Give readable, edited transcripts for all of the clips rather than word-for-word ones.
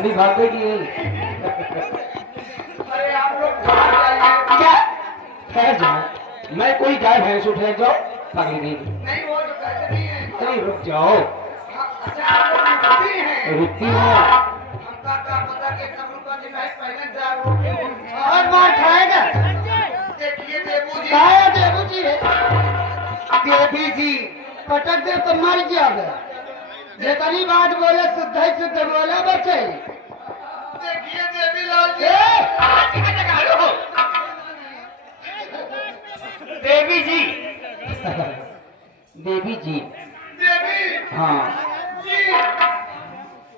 झंडी भाग गई कि अरे आप लोग क्या ठहर जाओ, मैं कोई गाय भैंस ठहर जाओ, पागल नहीं वो जो कहते नहीं है। अरे रुक जाओ, अच्छा आप लोग रुकती हैं। रुकती है। हमका क्या पता कि सब रुका जी मैं पहले जा और मार खाएगा। देखिए देवू जी, क्या देवू जी है? देवी जी पटक दे तो मर जाओगे। जितनी बात बोले शुद्ध ही शुद्ध बोले बच्चे। देखिए देवी लाल जी, देवी जी देवी जी, देवी हाँ जी,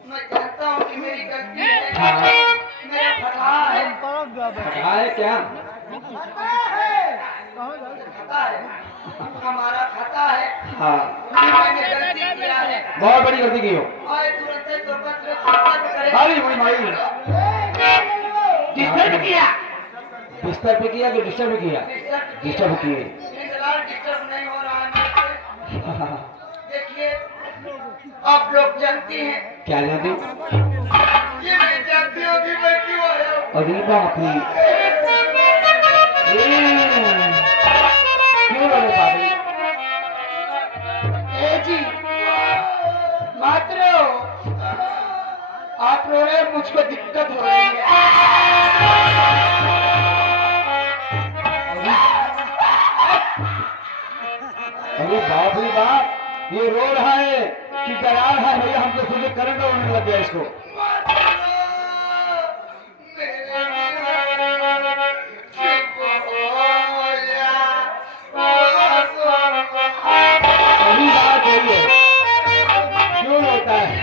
मैं कहता हूँ कि मेरी गलती है। हाँ मेरा फला है। क्या है क्या? खाता है, हमारा खाता है। हाँ मैंने गलती किया है बहुत बड़ी गलती की हो। और तुरंत ही तुरंत में तुरंत करे। अरे वही भाई डिस्टर्ब किया, बिस्तर पे किया कि डिस्टर्ब किया? डिस्टर्ब किए। डिस्टर्ब नहीं हो रहा है। देखिए आप लोग जानती हैं, क्या जानती? ये नहीं जानती होगी मैं क्यों आया हूँ। अरे बाप रे, क्यों रो रहे बाबू? ए जी मत रो, आप रो रहे मुझको दिक्कत हो रही है। अरे बाप रे बाप, ये रो रहा है कि डरा रहा है? भैया हमको सोचे करंट होने लग गया इसको। सही बात है ये, क्यों रोता है?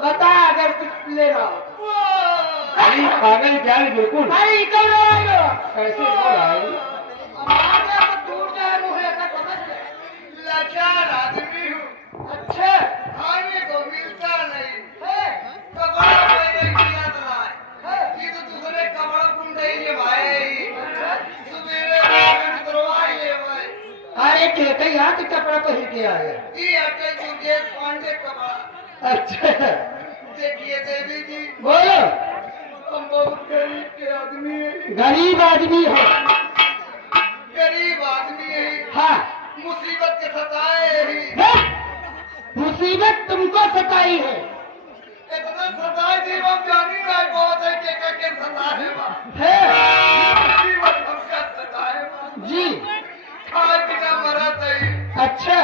बता अगर कुछ ले रहा हो। अरे पागल क्या है बिल्कुल? अरे इधर रो रही हो। कैसे रो रहा है? हमारे को दूर जाए मुझे का समझ ले। लाचार आदमी हूँ, अच्छा खाने को मिलता नहीं, है कपड़ा पहने की लत लाए, ये तो दूसरे कपड़ा बुनते ही भाई, सवेरे में उतरवाई ले भाई, अरे कहते यहाँ के कपड़ा पहन के आ गए। ये अटल सुरजेश पांडे कपड़ा। अच्छा देखिए देवी जी, बोलो। हम बहुत गरीब के आदमी हैं, गरीब आदमी हो। गरीब आदमी हैं, हाँ मुसीबत के सताए ही, है? मुसीबत तुमको सताई है। इतना सताए थी हम जानी ना बहुत है के सताए बा, है मुसीबत हमका सताए बा, जी खाए बिना मरा सही, अच्छा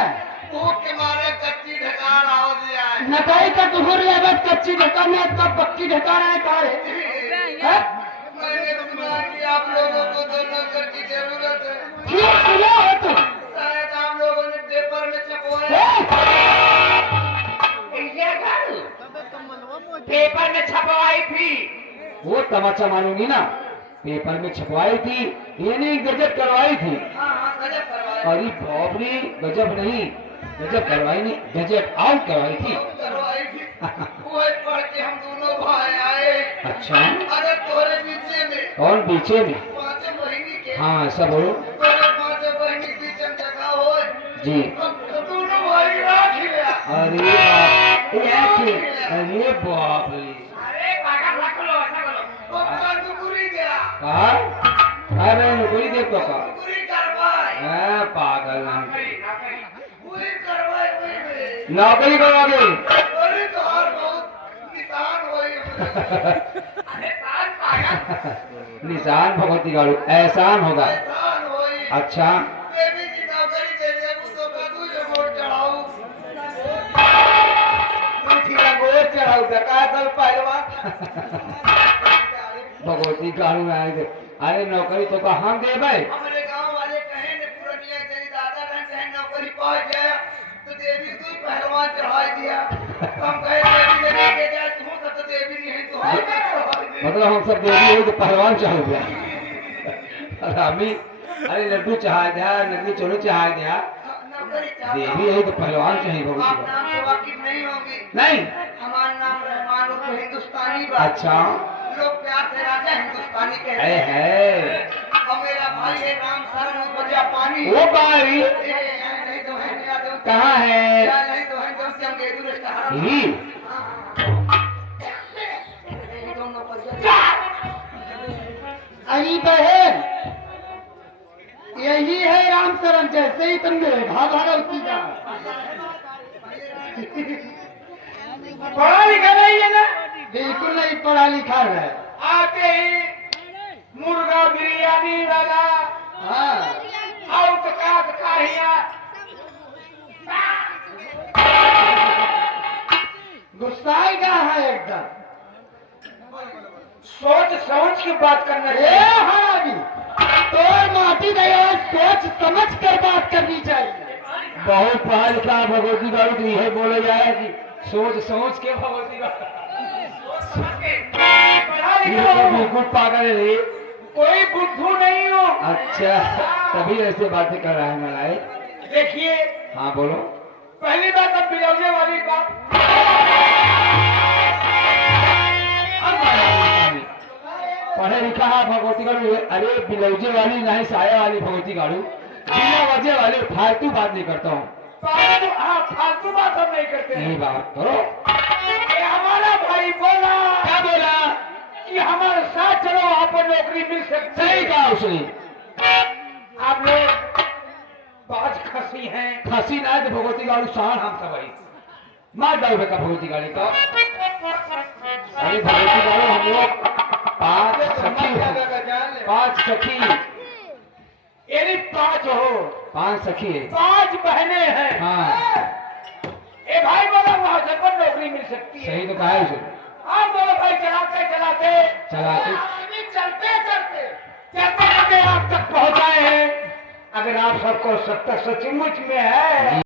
भूख के मारे कच्ची ढकार आओ दिया है। नटाई का तुहर लेवत कच्ची ढका में तब पक्की ढका रहा है कार है? मैंने सुना कि आप लोगों को दो नौकर की जरूरत है, ठीक सुना हो तुम? शायद आप लोगों ने पेपर में छपवाया। पेपर में छपवाई थी, वो तमाचा मानूंगी ना, पेपर में छपवाई थी, ये नहीं गजब करवाई थी। हाँ गजब करवाया, अरे बाप रे, गजब नहीं, गजब करवाई नहीं, गजब आउट करवाई थी। करवाई थी, वो पढ़ के हम दोनों भाई आए। अच्छा, अगर तोरे पीछे में कौन पीछे में? 5 महीने के हाँ सब बोलो तोरे 5 महीने के बीच में जगह हो, जी। हम दोनों भाई राख लिया। अरे बाप, ये ऐसे, अरे बाप रे, अरे पागल रख लो, ऐसा करो, पक्का नौकरी गया, कहा? अरे नौकरी दे तो का? नौकरी करवाए, पागल पूरी करवाए वही में। नौकरी करवाओगे? अरे तो और बहुत निशान होई। अरे साल पागल, निशान भगवती गाड़ू, एहसान होगा। निशान होई। अच्छा, देवी जी नौकरी दे दे, उसको कदू जो वोट चढ़ाऊ। गोद चढ़ाऊ का कल पहलवा भगवती गाड़ू आए थे। अरे नौकरी तो हम दे भाई। हमारे गांव वाले कहे ने पुरनिया तेरी दादा ने कहे नौकरी पहुंच गया तो देवी तू ही पहलवान चढ़ा दिया। तो हम कहे देवी ने दे दिया, तू तो देवी नहीं है, तू हाथ में चढ़ा दे। मतलब हम सब देवी हो तो पहलवान चाह गया। अरे हमी, अरे लड्डू चाह दिया, नकली चोलो चाह दिया, नौकरी चाहता देवी है तो पहलवान चाहिए आप भगवती। नाम से वाकिफ नहीं होंगे। नहीं, हमारा नाम रहमान उर्फ हिंदुस्तानी बा। अच्छा, लोग प्यार से राजा हिंदुस्तानी कहते है हैं। और मेरा भाई है राम शरण और बचा पानी वो बारी नहीं तो है नहीं आते कहाँ है? नहीं तो है तो हम के दूर स्टार ही अरे बहन, यही है राम शरण, जैसे ही तुम देखा भगवती का। पढ़ा लिखा नहीं है ना बिल्कुल नहीं पढ़ा लिखा है। आते ही मुर्गा बिरयानी वाला हाँ, और तकात काहिया गुस्साई का है एकदम। सोच समझ के बात करना ए चाहिए हाँ अभी तो माटी दया, सोच समझ कर बात करनी चाहिए। बहुत पढ़ा लिखा भगवती गाड़ी तो यही बोले जाए कि सोच समझ के भगवती गाड़ी पढ़ा ये लिखा तो हो बिल्कुल पागल है रे। कोई बुद्धू नहीं हो अच्छा तभी ऐसे बातें कर रहा है मलाई। देखिए हाँ बोलो। पहली बात अब बिलौने वाली बात पढ़े लिखा है भगवती गाड़ू। अरे बिलौजे वाली नहीं साया वाली भगवती गाड़ू, बिना वजह वाली फालतू बात नहीं करता हूँ। फालतू बात हम नहीं करते नहीं बात करो। ये हमारा भाई बोला क्या बोला? कि हमारे साथ चलो वहाँ पर नौकरी मिल सकती सही है। कहा उसने। आप लोग बाज खसी हैं खसी ना है तो भगवती गाड़ू शान हम सब आई मार डाल बेका भगवती गाड़ी का। अरे भगवती गाड़ू हम लोग पांच सखी यानी पांच हो 5 सखी है। 5 बहनें हैं हाँ ए भाई बोला वहाँ से पर नौकरी मिल सकती है। सही तो कहा है उसने। आप दोनों भाई चलाते चलाते चलाते चलते चलते चलते चलते आप तक पहुँचाए हैं। अगर आप सबको सत्य सचमुच में है